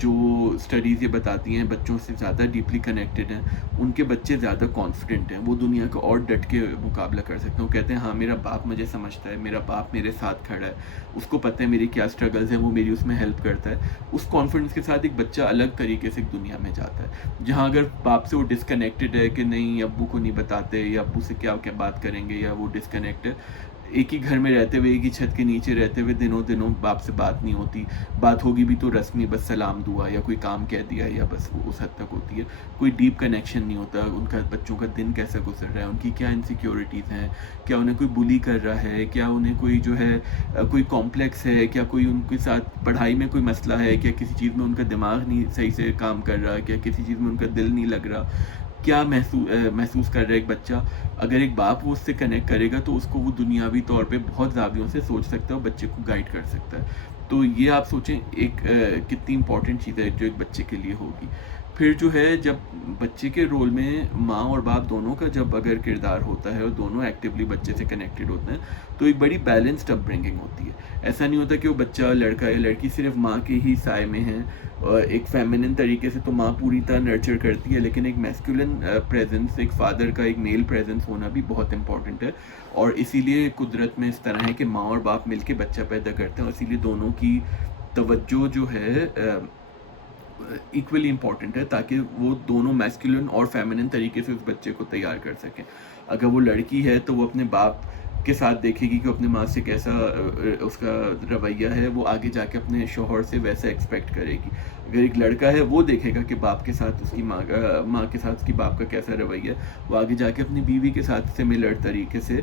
جو اسٹڈیز یہ بتاتی ہیں بچوں سے زیادہ ڈیپلی کنیکٹڈ ہیں ان کے بچے زیادہ کانفیڈنٹ ہیں، وہ دنیا کا اور ڈٹ کے مقابلہ کر سکتے ہیں. وہ کہتے ہیں ہاں میرا باپ مجھے سمجھتا ہے، میرا باپ میرے ساتھ کھڑا ہے، اس کو پتہ ہے میری کیا اسٹرگلز ہیں، وہ میری اس میں ہیلپ کرتا ہے. اس کانفیڈنس کے ساتھ ایک بچہ الگ طریقے سے ایک دنیا میں جاتا ہے. جہاں اگر باپ سے وہ ڈسکنیکٹڈ ہے کہ نہیں ابو کو نہیں بتاتے یا ابو سے کیا کیا بات کریں گے، یا وہ ڈسکنیکٹ ہے، ایک ہی گھر میں رہتے ہوئے ایک ہی چھت کے نیچے رہتے ہوئے دنوں باپ سے بات نہیں ہوتی، بات ہوگی بھی تو رسمی بس سلام دعا یا کوئی کام کہہ دیا یا بس وہ اس حد تک ہوتی ہے، کوئی ڈیپ کنیکشن نہیں ہوتا. ان کا بچوں کا دن کیسا گزر رہا ہے، ان کی کیا انسیکیورٹیز ہیں، کیا انہیں کوئی بلی کر رہا ہے، کیا انہیں کوئی جو ہے کوئی کمپلیکس ہے، کیا کوئی ان کے ساتھ پڑھائی میں کوئی مسئلہ ہے، کیا کسی چیز میں ان کا دماغ نہیں صحیح سے کام کر رہا، کیا کسی چیز میں ان کا دل نہیں لگ رہا، کیا محسوس کر رہا ہے ایک بچہ. اگر ایک باپ وہ اس سے کنیکٹ کرے گا تو اس کو وہ دنیاوی طور پہ بہت زاویوں سے سوچ سکتا ہے اور بچے کو گائیڈ کر سکتا ہے. تو یہ آپ سوچیں ایک کتنی امپورٹنٹ چیز ہے جو ایک بچے کے لیے ہوگی. پھر جو ہے جب بچے کے رول میں ماں اور باپ دونوں کا جب اگر کردار ہوتا ہے اور دونوں ایکٹیولی بچے سے کنیکٹڈ ہوتے ہیں تو ایک بڑی بیلنسڈ اپ برنگنگ ہوتی ہے. ایسا نہیں ہوتا کہ وہ بچہ لڑکا یا لڑکی صرف ماں کے ہی سائے میں ہیں. ایک فیمنن طریقے سے تو ماں پوری طرح نرچر کرتی ہے، لیکن ایک میسکولن پریزنس، ایک فادر کا ایک میل پریزنس ہونا بھی بہت امپورٹنٹ ہے. اور اسی لیے قدرت میں اس طرح ہے کہ ماں اور باپ مل کے بچہ پیدا کرتے ہیں، اور اسی لیے دونوں کی توجہ جو ہے ایکولی امپورٹنٹ ہے تاکہ وہ دونوں میسکولن اور فیمنن طریقے سے اس بچے کو تیار کر سکیں. اگر وہ لڑکی ہے تو وہ اپنے باپ کے ساتھ دیکھے گی کہ اپنے ماں سے کیسا اس کا رویہ ہے، وہ آگے جا کے اپنے شوہر سے ویسا ایکسپیکٹ کرے گی. اگر ایک لڑکا ہے وہ دیکھے گا کہ باپ کے ساتھ اس کی ماں کے ساتھ اس کی باپ کا کیسا رویہ ہے، وہ آگے جا کے اپنی بیوی کے ساتھ سملر طریقے سے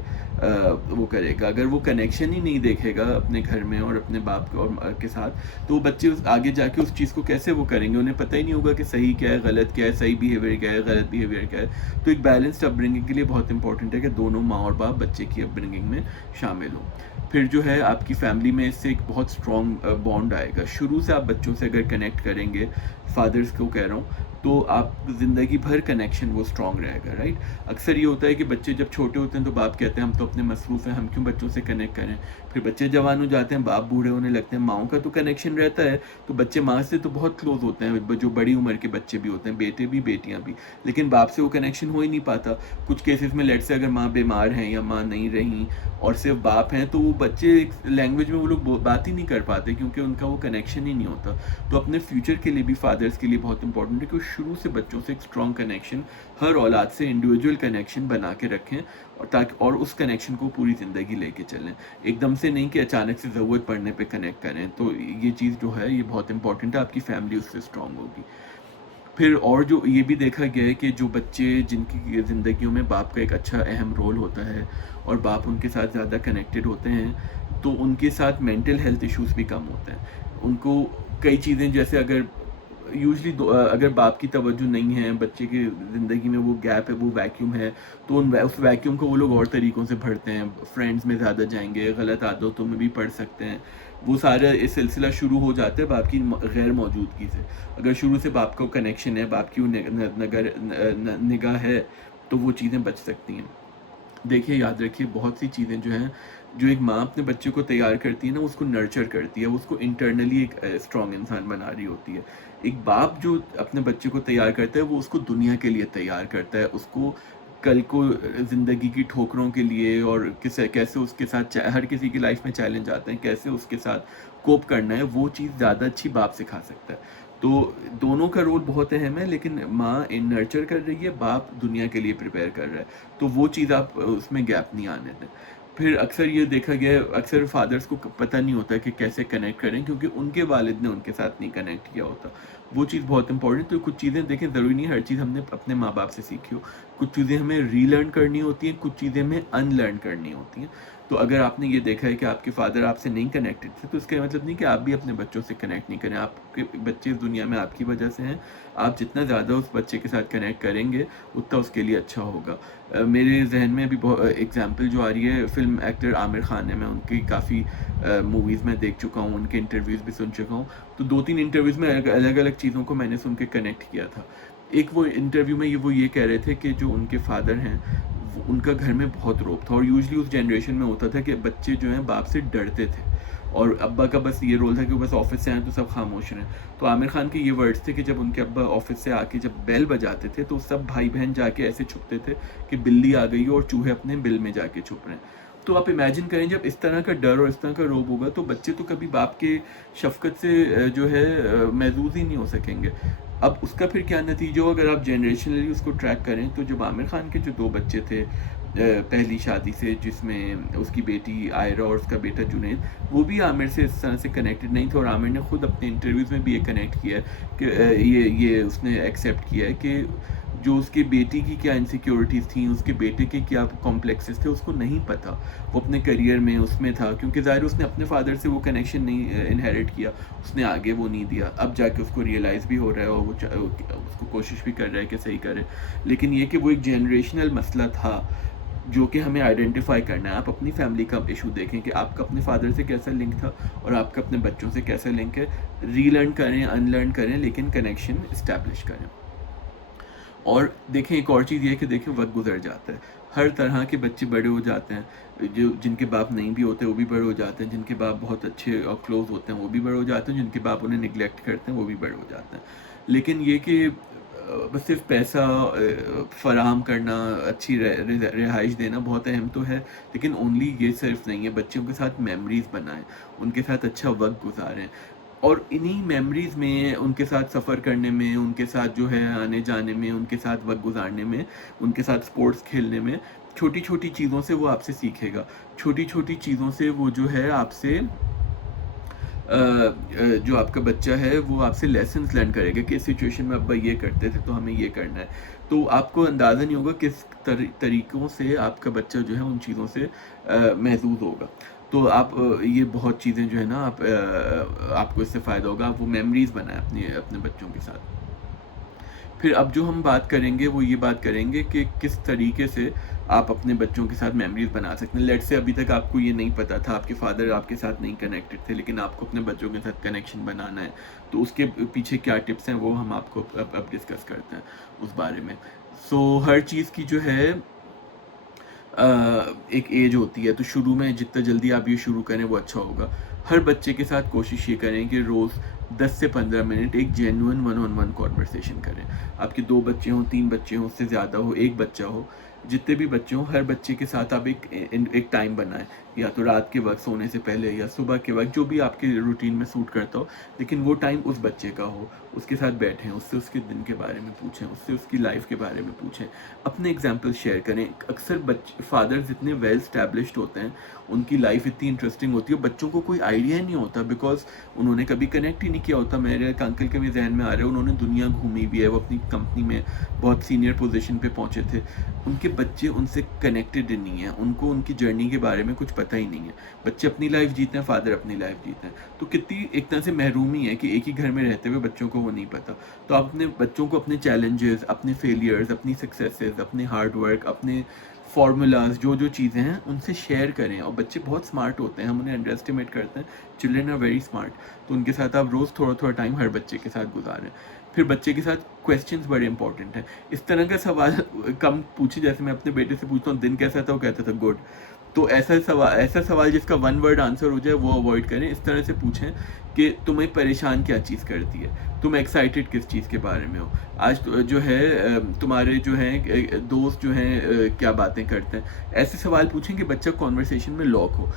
وہ کرے گا. اگر وہ کنیکشن ہی نہیں دیکھے گا اپنے گھر میں اور اپنے باپ کے ساتھ تو بچے آگے جا کے اس چیز کو کیسے وہ کریں گے، انہیں پتہ ہی نہیں ہوگا کہ صحیح کیا ہے، غلط کیا ہے، صحیح بیہیویئر کیا ہے، غلط بیہیویئر کیا ہے. تو ایک بیلنسڈ اپ برنگنگ کے لیے بہت امپورٹنٹ ہے کہ دونوں ماں اور باپ بچے کی اپ برنگنگ میں شامل ہوں. پھر جو ہے آپ کی فیملی میں اس سے ایک بہت اسٹرانگ بانڈ آئے گا. شروع سے آپ بچوں سے اگر کنیکٹ کریں گے، فادرز کو کہہ رہا ہوں، تو آپ زندگی بھر کنیکشن وہ اسٹرانگ رہے گا. رائٹ، اکثر یہ ہوتا ہے کہ بچے جب چھوٹے ہوتے ہیں تو باپ کہتے ہیں ہم تو اپنے مصروف ہیں، ہم کیوں بچوں سے کنیکٹ کریں. پھر بچے جوان ہو جاتے ہیں، باپ بوڑھے ہونے لگتے ہیں، ماؤں کا تو کنیکشن رہتا ہے، تو بچے ماں سے تو بہت کلوز ہوتے ہیں، جو بڑی عمر کے بچے بھی ہوتے ہیں، بیٹے بھی بیٹیاں بھی، لیکن باپ سے وہ کنیکشن ہو ہی نہیں پاتا. کچھ کیسز میں لیٹ سے اگر ماں بیمار ہیں یا ماں نہیں رہیں اور صرف باپ ہیں تو وہ بچے ایک لینگویج میں وہ لوگ بات ہی نہیں کر پاتے کیونکہ ان کا وہ کنیکشن ہی نہیں ہوتا. تو اپنے فیوچر کے لیے بھی فادرز کے لیے بہت امپورٹنٹ ہے کہ وہ شروع سے بچوں سے ایک اسٹرانگ کنیکشن، ہر اولاد سے انڈیویجول کنیکشن بنا کے رکھیں، اور اس کنیکشن کو پوری زندگی لے کے چلیں. ایک دم سے نہیں کہ اچانک سے ضرورت پڑنے پہ کنیکٹ کریں. تو یہ چیز جو ہے یہ بہت امپورٹنٹ ہے، آپ کی فیملی اس سے اسٹرانگ ہوگی. پھر اور جو یہ بھی دیکھا گیا ہے کہ جو بچے جن کی زندگیوں میں باپ کا ایک اچھا اہم رول ہوتا ہے اور باپ ان کے ساتھ زیادہ کنیکٹڈ ہوتے ہیں تو ان کے ساتھ مینٹل ہیلتھ ایشوز بھی کم ہوتے ہیں. ان کو کئی چیزیں جیسے اگر یوزلی اگر باپ کی توجہ نہیں ہے بچے کی زندگی میں، وہ گیپ ہے، وہ ویکیوم ہے، تو اس ویکیوم کو وہ لوگ اور طریقوں سے بھرتے ہیں. فرینڈز میں زیادہ جائیں گے، غلط عادتوں میں بھی پڑ سکتے ہیں. وہ سارا یہ سلسلہ شروع ہو جاتا ہے باپ کی غیر موجودگی سے. اگر شروع سے باپ کا کنیکشن ہے، باپ کی نگاہ ہے، تو وہ چیزیں بچ سکتی ہیں. دیکھیے یاد رکھیے بہت سی چیزیں جو ہیں جو ایک ماں اپنے بچے کو تیار کرتی ہے نا، اس کو نرچر کرتی ہے، اس کو انٹرنلی ایک اسٹرانگ انسان بنا رہی ہوتی ہے. ایک باپ جو اپنے بچے کو تیار کرتا ہے وہ اس کو دنیا کے لیے تیار کرتا ہے، اس کو کل کو زندگی کی ٹھوکروں کے لیے اور کیسے اس کے ساتھ ہر کسی کی لائف میں چیلنج آتے ہیں، کیسے اس کے ساتھ کوپ کرنا ہے، وہ چیز زیادہ اچھی باپ سکھا سکتا ہے. تو دونوں کا رول بہت اہم ہے، لیکن ماں نرچر کر رہی ہے، باپ دنیا کے لیے پریپیئر کر رہا ہے. تو وہ چیز آپ اس میں گیپ نہیں آنے دیں. پھر اکثر یہ دیکھا گیا ہے اکثر فادرز کو پتہ نہیں ہوتا کہ کیسے کنیکٹ کریں کیونکہ ان کے والد نے ان کے ساتھ نہیں کنیکٹ کیا ہوتا. وہ چیز بہت امپورٹنٹ. تو کچھ چیزیں دیکھیں ضروری نہیں ہر چیز ہم نے اپنے ماں باپ سے سیکھی ہو، کچھ چیزیں ہمیں ری لرن کرنی ہوتی ہیں، کچھ چیزیں ہمیں ان لرن کرنی ہوتی ہیں. تو اگر آپ نے یہ دیکھا ہے کہ آپ کے فادر آپ سے نہیں کنیکٹڈ تھے تو اس کا مطلب نہیں کہ آپ بھی اپنے بچوں سے کنیکٹ نہیں کریں. آپ کے بچے اس دنیا میں آپ کی وجہ سے ہیں. آپ جتنا زیادہ اس بچے کے ساتھ کنیکٹ کریں گے اتنا اس کے لیے اچھا ہوگا. میرے ذہن میں ابھی ایگزامپل جو آ رہی ہے فلم ایکٹر عامر خان ہے. میں ان کی کافی موویز میں دیکھ چکا ہوں، ان کے انٹرویوز بھی سن چکا ہوں. تو 2-3 انٹرویوز میں الگ الگ چیزوں کو میں نے سن کے کنیکٹ کیا تھا. ایک وہ انٹرویو میں وہ یہ کہہ رہے تھے کہ جو ان کے فادر ہیں ان کا گھر میں بہت روب تھا، اور یوزلی اس جنریشن میں ہوتا تھا کہ بچے جو ہیں باپ سے ڈرتے تھے اور ابا کا بس یہ رول تھا کہ وہ بس آفس سے آئیں تو سب خاموش رہیں. تو عامر خان کے یہ ورڈز تھے کہ جب ان کے ابا آفس سے آ کے جب بیل بجاتے تھے تو سب بھائی بہن جا کے ایسے چھپتے تھے کہ بلی آ گئی ہو اور چوہے اپنے بل میں جا کے چھپ رہے ہیں. تو آپ امیجن کریں جب اس طرح کا ڈر اور اس طرح کا روب ہوگا تو بچے تو کبھی باپ کے شفقت سے جو ہے محظوظ ہی نہیں ہو سکیں گے. اب اس کا پھر کیا نتیجہ ہو اگر آپ جنریشنلی اس کو ٹریک کریں تو جب عامر خان کے جو 2 بچے تھے پہلی شادی سے جس میں اس کی بیٹی عائرہ اور اس کا بیٹا جنید, وہ بھی عامر سے اس طرح سے کنیکٹڈ نہیں تھے, اور عامر نے خود اپنے انٹرویوز میں بھی یہ کنیکٹ کیا ہے کہ یہ اس نے ایکسیپٹ کیا ہے کہ جو اس کی بیٹی کی کیا انسیکیورٹیز تھیں, اس کے بیٹے کے کیا کمپلیکسز تھے, اس کو نہیں پتہ. وہ اپنے کریئر میں اس میں تھا کیونکہ ظاہر اس نے اپنے فادر سے وہ کنیکشن نہیں انہیریٹ کیا, اس نے آگے وہ نہیں دیا. اب جا کے اس کو ریئلائز بھی ہو رہا ہے اور وہ اس کو کوشش بھی کر رہا ہے کہ صحیح کرے, لیکن یہ کہ وہ ایک جنریشنل مسئلہ تھا جو کہ ہمیں آئیڈینٹیفائی کرنا ہے. آپ اپنی فیملی کا ایشو دیکھیں کہ آپ کا اپنے فادر سے کیسا لنک تھا اور آپ کا اپنے بچوں سے کیسا لنک ہے. ری لرن کریں, ان لرن کریں, لیکن کنیکشن اسٹیبلش کریں. اور دیکھیں ایک اور چیز یہ ہے کہ دیکھیں وقت گزر جاتا ہے, ہر طرح کے بچے بڑے ہو جاتے ہیں, جن کے باپ نہیں بھی ہوتے وہ بھی بڑے ہو جاتے ہیں, جن کے باپ بہت اچھے اور کلوز ہوتے ہیں وہ بھی بڑے ہو جاتے ہیں, جن کے باپ انہیں نگلیکٹ کرتے ہیں وہ بھی بڑے ہو جاتے ہیں. لیکن یہ کہ بس صرف پیسہ فراہم کرنا, اچھی رہائش دینا بہت اہم تو ہے, لیکن اونلی یہ صرف نہیں ہے. بچوں کے ساتھ میموریز بنائیں, ان کے ساتھ اچھا وقت گزاریں, اور انہی میموریز میں ان کے ساتھ سفر کرنے میں, ان کے ساتھ جو ہے آنے جانے میں, ان کے ساتھ وقت گزارنے میں, ان کے ساتھ سپورٹس کھیلنے میں, چھوٹی چھوٹی چیزوں سے وہ آپ سے سیکھے گا. چھوٹی چھوٹی چیزوں سے وہ جو ہے آپ سے جو آپ کا بچہ ہے وہ آپ سے لیسنز لرن کرے گا کہ اس سچویشن میں ابا یہ کرتے تھے تو ہمیں یہ کرنا ہے. تو آپ کو اندازہ نہیں ہوگا کس طریقوں سے آپ کا بچہ جو ہے ان چیزوں سے محظوظ ہوگا. تو آپ یہ بہت چیزیں جو ہے نا آپ کو اس سے فائدہ ہوگا. آپ وہ میموریز بنائیں اپنے بچوں کے ساتھ. پھر اب جو ہم بات کریں گے وہ یہ بات کریں گے کہ کس طریقے سے آپ اپنے بچوں کے ساتھ میموریز بنا سکتے ہیں. لیٹ سے ابھی تک آپ کو یہ نہیں پتا تھا, آپ کے فادر آپ کے ساتھ نہیں کنیکٹڈ تھے, لیکن آپ کو اپنے بچوں کے ساتھ کنیکشن بنانا ہے, تو اس کے پیچھے کیا ٹپس ہیں وہ ہم آپ کو اب ڈسکس کرتے ہیں اس بارے میں. سو ہر چیز کی جو ہے ایک ایج ہوتی ہے, تو شروع میں جتنا جلدی آپ یہ شروع کریں وہ اچھا ہوگا. ہر بچے کے ساتھ کوشش یہ کریں کہ روز 10 سے 15 منٹ ایک جینوئن 1-on-1 کانورسیشن کریں. آپ کے 2 بچے ہوں, 3 بچے ہوں, اس سے زیادہ ہو, ایک بچہ ہو, جتنے بھی بچے ہوں, ہر بچے کے ساتھ آپ ایک ٹائم بنائیں, یا تو رات کے وقت سونے سے پہلے یا صبح کے وقت, جو بھی آپ کے روٹین میں سوٹ کرتا ہو, لیکن وہ ٹائم اس بچے کا ہو. اس کے ساتھ بیٹھیں, اس سے اس کے دن کے بارے میں پوچھیں, اس سے اس کی لائف کے بارے میں پوچھیں, اپنے ایگزامپل شیئر کریں. اکثر فادرز اتنے ویل اسٹیبلشڈ ہوتے ہیں, ان کی لائف اتنی انٹرسٹنگ ہوتی ہے, بچوں کو کوئی آئیڈیا ہی نہیں ہوتا, بیکاز انہوں نے کبھی کنیکٹ ہی نہیں کیا ہوتا. میرے ایک انکل کے بھی ذہن میں آ رہا ہے, انہوں نے دنیا گھومی بھی ہے, وہ اپنی کمپنی میں بہت سینئر پوزیشن پہ پہنچے تھے, ان کے بچے ان سے کنیکٹڈ نہیں ہیں, ان کو ان کی جرنی کے بارے میں کچھ پتہ ہی نہیں ہے. بچے اپنی لائف جیتے ہیں, فادر اپنی لائف جیتے ہیں, تو کتنی ایک طرح سے محرومی ہے کہ ایک ہی گھر میں رہتے ہوئے بچوں کو وہ نہیں پتہ. تو آپ اپنے بچوں کو اپنے چیلنجز, اپنے فیلیئرز, اپنی سکسیسز, اپنے ہارڈ ورک, اپنے فارمولاز, جو چیزیں ہیں ان سے شیئر کریں. اور بچے بہت سمارٹ ہوتے ہیں, ہم انہیں انڈر اسٹیمیٹ کرتے ہیں. چلڈرن آر ویری اسمارٹ, تو ان کے ساتھ آپ روز تھوڑا تھوڑا ٹائم ہر بچے کے ساتھ گزاریں. پھر بچے کے ساتھ کویسچنز بڑے امپورٹنٹ ہیں. اس طرح کا سوال کم پوچھیں, جیسے میں اپنے بیٹے سے پوچھتا ہوں دن کیسا تھا, وہ کہتا تھا گڈ. تو ایسا سوال جس کا 1 ورڈ آنسر ہو جائے وہ اوائڈ کریں. اس طرح سے پوچھیں کہ تمہیں پریشان کیا چیز کرتی ہے, تم ایکسائٹیڈ کس چیز کے بارے میں ہو, آج جو ہے تمہارے جو ہیں دوست جو ہیں کیا باتیں کرتے ہیں. ایسے سوال پوچھیں کہ بچہ کانورسیشن میں لاک ہو.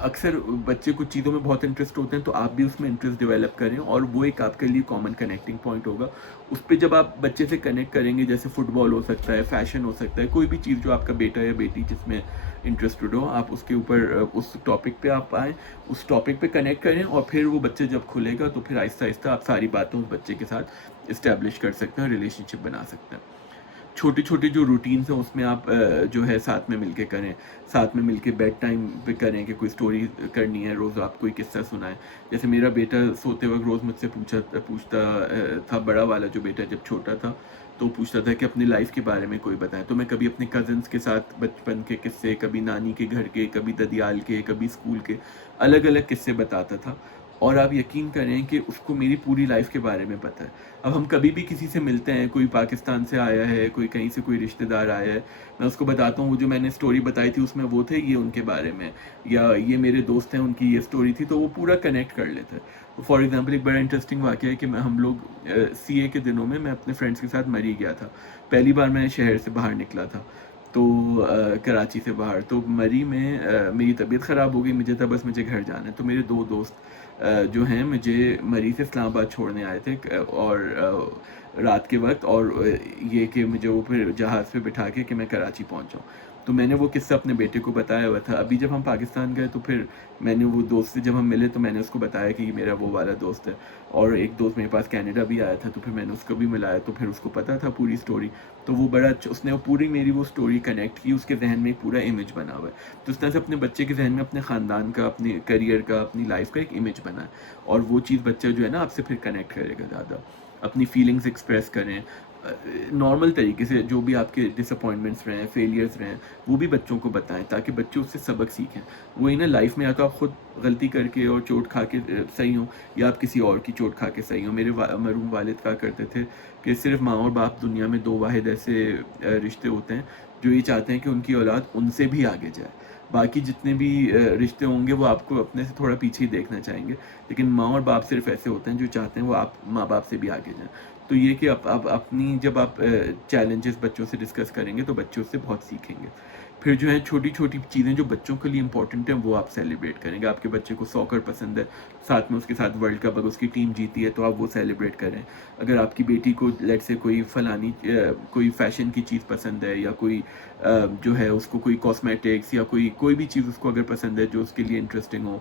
اکثر بچے کچھ چیزوں میں بہت انٹرسٹ ہوتے ہیں, تو آپ بھی اس میں انٹرسٹ ڈیولپ کریں, اور وہ ایک آپ کے لیے کامن کنیکٹنگ پوائنٹ ہوگا. اس پہ جب آپ بچے سے کنیکٹ کریں گے, جیسے فٹ بال ہو سکتا ہے, فیشن ہو سکتا ہے, کوئی بھی چیز جو آپ کا بیٹا یا بیٹی جس میں انٹرسٹڈ ہو, آپ اس کے اوپر اس ٹاپک پہ آپ آئیں, اس ٹاپک پہ کنیکٹ کریں, اور پھر وہ بچہ جب کھلے گا تو پھر آہستہ آہستہ آپ ساری باتیں اس بچے کے ساتھ اسٹیبلش کر سکتے ہیں, ریلیشن شپ بنا سکتے ہیں. چھوٹی چھوٹی جو روٹینز ہیں اس میں آپ جو ہے ساتھ میں مل کے کریں, ساتھ میں مل کے بیڈ ٹائم پہ کریں کہ کوئی سٹوری کرنی ہے, روز آپ کوئی قصہ سنائیں. جیسے میرا بیٹا سوتے وقت روز مجھ سے پوچھتا تھا, بڑا والا جو بیٹا جب چھوٹا تھا تو پوچھتا تھا کہ اپنی لائف کے بارے میں کوئی بتائیں. تو میں کبھی اپنے کزنس کے ساتھ بچپن کے قصے, کبھی نانی کے گھر کے, کبھی ددیال کے, کبھی اسکول کے, الگ الگ قصے بتاتا تھا. اور آپ یقین کریں کہ اس کو میری پوری لائف کے بارے میں پتہ ہے. اب ہم کبھی بھی کسی سے ملتے ہیں، کوئی پاکستان سے آیا ہے، کوئی کہیں سے کوئی رشتہ دار آیا ہے، میں اس کو بتاتا ہوں وہ جو میں نے اسٹوری بتائی تھی اس میں وہ تھے یہ ان کے بارے میں، یا یہ میرے دوست ہیں ان کی یہ اسٹوری تھی، تو وہ پورا کنیکٹ کر لیتا ہے. فار ایگزامپل ایک بڑا انٹرسٹنگ واقعہ ہے کہ ہم لوگ سی اے کے دنوں میں اپنے فرینڈس کے ساتھ مری گیا تھا. پہلی بار میں شہر سے باہر نکلا تھا، تو کراچی سے باہر. تو مری میں میری طبیعت خراب ہو گئی، مجھے تھا بس مجھے گھر جانا ہے. تو میرے دو دوست جو ہیں مجھے مری سے اسلام آباد چھوڑنے آئے تھے، اور رات کے وقت، اور یہ کہ مجھے وہ پھر جہاز پہ بٹھا کے کہ میں کراچی پہنچاؤں. تو میں نے وہ قصہ اپنے بیٹے کو بتایا ہوا تھا. ابھی جب ہم پاکستان گئے تو پھر میں نے وہ دوست سے جب ہم ملے تو میں نے اس کو بتایا کہ یہ میرا وہ والا دوست ہے. اور ایک دوست میرے پاس کینیڈا بھی آیا تھا، تو پھر میں نے اس کو بھی ملایا، تو پھر اس کو پتا تھا پوری اسٹوری. تو وہ بڑا اچھا، اس نے پوری میری وہ اسٹوری کنیکٹ کی، اس کے ذہن میں ایک پورا امیج بنا ہوا ہے. تو اس طرح سے اپنے بچے کے ذہن میں اپنے خاندان کا، اپنے کریئر کا، اپنی لائف کا ایک امیج بنا ہے. اور وہ چیز بچہ جو ہے نا آپ سے پھر کنیکٹ کرے گا زیادہ. اپنی فیلنگز ایکسپریس کریں نارمل طریقے سے، جو بھی آپ کے ڈس اپوائنٹمنٹس رہیں، فیلئرز رہیں، وہ بھی بچوں کو بتائیں تاکہ بچے اس سے سبق سیکھیں. وہی نا لائف میں یا تو آپ خود غلطی کر کے اور چوٹ کھا کے صحیح ہوں، یا آپ کسی اور کی چوٹ کھا کے صحیح ہوں. میرے مرحوم والد کہا کرتے تھے کہ صرف ماں اور باپ دنیا میں دو واحد ایسے رشتے ہوتے ہیں جو یہ چاہتے ہیں کہ ان کی اولاد ان سے بھی آگے جائے. باقی جتنے بھی رشتے ہوں گے وہ آپ کو اپنے سے تھوڑا پیچھے ہی دیکھنا چاہیں گے، لیکن ماں اور باپ صرف ایسے ہوتے ہیں جو چاہتے ہیں وہ آپ ماں باپ سے بھی آگے جائیں. تو یہ کہ اب اپنی جب آپ چیلنجز بچوں سے ڈسکس کریں گے تو بچے اس سے بہت سیکھیں گے. پھر جو ہے چھوٹی چھوٹی چیزیں جو بچوں کے لیے امپورٹنٹ ہیں وہ آپ سیلیبریٹ کریں گے. آپ کے بچے کو ساکر پسند ہے، ساتھ میں اس کے ساتھ ورلڈ کپ اگر اس کی ٹیم جیتی ہے تو آپ وہ سیلیبریٹ کریں. اگر آپ کی بیٹی کو لیٹ سے کوئی فلانی کوئی فیشن کی چیز پسند ہے، یا کوئی جو ہے اس کو کوئی کاسمیٹکس یا کوئی بھی چیز اس کو اگر پسند ہے جو اس کے لیے انٹرسٹنگ ہو،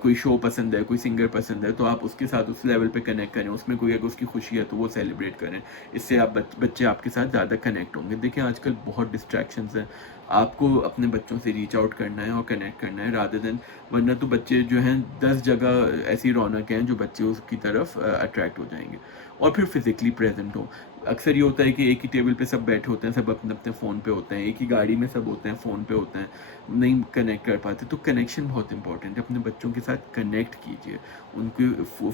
کوئی شو پسند ہے، کوئی سنگر پسند ہے، تو آپ اس کے ساتھ اس لیول پہ کنیکٹ کریں. اس میں کوئی اگر اس کی خوشی ہے تو وہ سیلیبریٹ کریں. اس سے آپ بچے آپ کے ساتھ زیادہ کنیکٹ ہوں گے. دیکھیں آج کل بہت ڈسٹریکشنز ہیں، آپ کو اپنے بچوں سے ریچ آؤٹ کرنا ہے اور کنیکٹ کرنا ہے رادر دین، ورنہ تو بچے جو ہیں 10 جگہ ایسی رونق ہیں جو بچے اس کی طرف اٹریکٹ ہو جائیں گے. اور پھر فزیکلی پریزنٹ ہوں. اکثر یہ ہوتا ہے کہ ایک ہی ٹیبل پہ سب بیٹھے ہوتے ہیں، سب اپنے اپنے فون پہ ہوتے ہیں، ایک ہی گاڑی میں سب ہوتے ہیں، فون پہ ہوتے ہیں، نہیں کنیکٹ کر پاتے. تو کنیکشن بہت امپورٹنٹ ہے. اپنے بچوں کے ساتھ کنیکٹ کیجیے، ان کے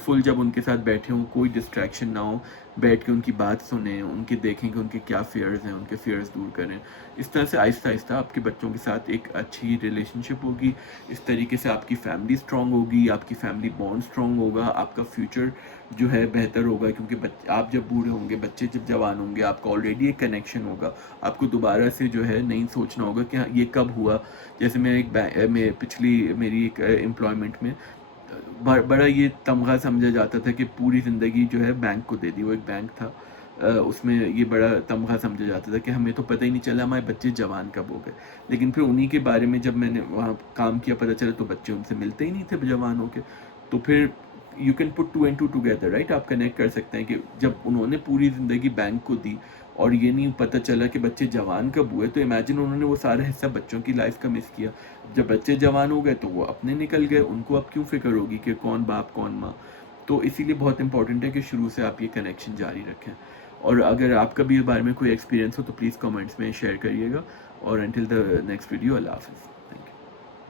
فل جب ان کے ساتھ بیٹھے ہوں کوئی ڈسٹریکشن نہ ہو، بیٹھ کے ان کی بات سنیں، ان کے دیکھیں کہ ان کے کیا فیئرز ہیں، ان کے فیئرز دور کریں. اس طرح سے آہستہ آہستہ آپ کے بچوں کے ساتھ ایک اچھی ریلیشن شپ ہوگی. اس طریقے سے آپ کی فیملی اسٹرانگ ہوگی، آپ کی فیملی بانڈ اسٹرانگ ہوگا، آپ کا فیوچر جو ہے بہتر ہوگا. کیونکہ آپ جب بوڑھے ہوں گے، بچے جب جوان ہوں گے، آپ کا آلریڈی ایک کنیکشن ہوگا. آپ کو دوبارہ سے جو ہے نہیں سوچنا ہوگا کہ یہ کب ہوا. جیسے میں پچھلی میری ایک امپلائمنٹ میں بڑا یہ تمغہ سمجھا جاتا تھا کہ پوری زندگی جو ہے بینک کو دے دی. وہ ایک بینک تھا، اس میں یہ بڑا تمغہ سمجھا جاتا تھا کہ ہمیں تو پتہ ہی نہیں چلا ہمارے بچے جوان کب ہو گئے. لیکن پھر انہی کے بارے میں جب میں نے وہاں کام کیا پتہ چلا تو بچے ان سے ملتے ہی نہیں تھے جوان ہو کے. تو پھر you can put two and two together right. آپ کنیکٹ کر سکتے ہیں کہ جب انہوں نے پوری زندگی بینک کو دی اور یہ نہیں پتہ چلا کہ بچے جوان کب ہوئے، تو امیجن انہوں نے وہ سارا حصہ بچوں کی لائف کا مس کیا. جب بچے جوان ہو گئے تو وہ اپنے نکل گئے، ان کو اب کیوں فکر ہوگی کہ کون باپ کون ماں. تو اسی لیے بہت امپورٹنٹ ہے کہ شروع سے آپ یہ کنیکشن جاری رکھیں. اور اگر آپ کا بھی اس بارے میں کوئی ایکسپیرینس ہو تو پلیز کمنٹس میں شیئر کریے گا. اور انٹل دا نیکسٹ ویڈیو، اللہ حافظ.